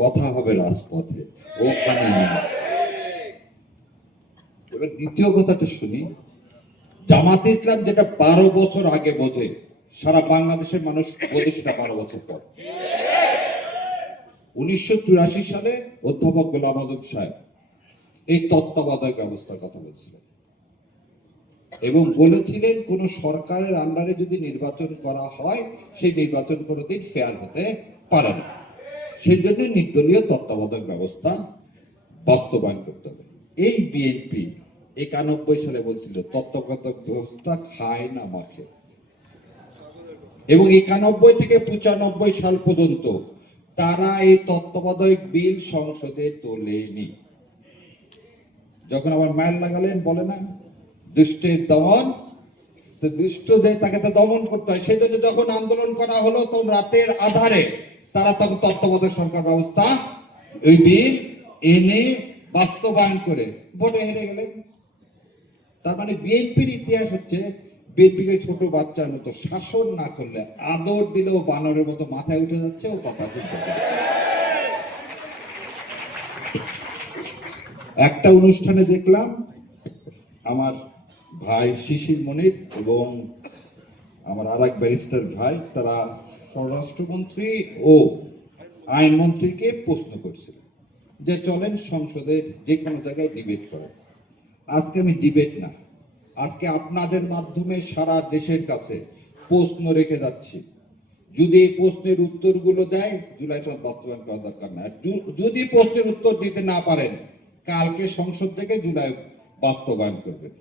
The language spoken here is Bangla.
কথা হবে রাজপথে, ওখানে না। এবার দ্বিতীয় কথাটা শুনি, জামাতে ইসলাম যেটা 12 বছর আগে বোঝে, সারা বাংলাদেশের মানুষ বোঝে সেটা 12 বছর পর। 1984 সালে অধ্যাপক গোলাম আযম সাহেব এই তত্ত্বাবধায়ক ব্যবস্থার কথা বলছিলেন এবং বলেছিলেন কোন সরকারের আন্ডারে যদি নির্বাচন করা হয় সেই নির্বাচন কোনোদিন ফেয়ার হতে পারে না, সেই জন্য নির্দলীয় তত্ত্বাবধায়ক ব্যবস্থা বাস্তবায়ন করতে হবে। এই বিএনপি 91 সালে বলছিল তত্ত্বাবধায়ক ব্যবস্থা খায় না মাখে, এবং 91 থেকে 95 সাল পর্যন্ত তারা এই তত্ত্বাবধায়ক বিল সংসদে তোলেনি। যখন আবার মাইল লাগালেন, বলে না দুষ্টের দমন, তো দুষ্ট যে তাকে তো দমন করতে হয়, সেই জন্য যখন আন্দোলন করা হলো তখন রাতের আধারে তারা তখন তত্ত্বাবধায়ক সরকার ব্যবস্থা ওই বিল এনে বাস্তবায়ন করে ভোটে হেরে গেলেন। তার মানে বিএনপির ইতিহাস হচ্ছে, বিএনপিকে ছোট বাচ্চার মতো শাসন না করলে আদর দিলেও বানরের মতো মাথায় উঠে যাচ্ছে, ও কথা শুনতে। একটা অনুষ্ঠানে দেখলাম আমার ভাই শিশির মনির এবং আমার আর এক ব্যারিস্টার ভাই, তারা স্বরাষ্ট্রমন্ত্রী ও আইনমন্ত্রীকে প্রশ্ন করছিল যে চলেন সংসদে যে কোনো জায়গায় ডিবেট করেন। আজকে আমি ডিবেট না, আজকে আপনাদের মাধ্যমে সারা দেশের কাছে প্রশ্ন রেখে যাচ্ছি, যদি এই প্রশ্নের উত্তরগুলো দেয় জুলাই সনদ বাস্তবায়ন করা দরকার না। যদি প্রশ্নের উত্তর দিতে না পারেন, কালকে সংসদ থেকে জুলাই বাস্তবায়ন করবেন।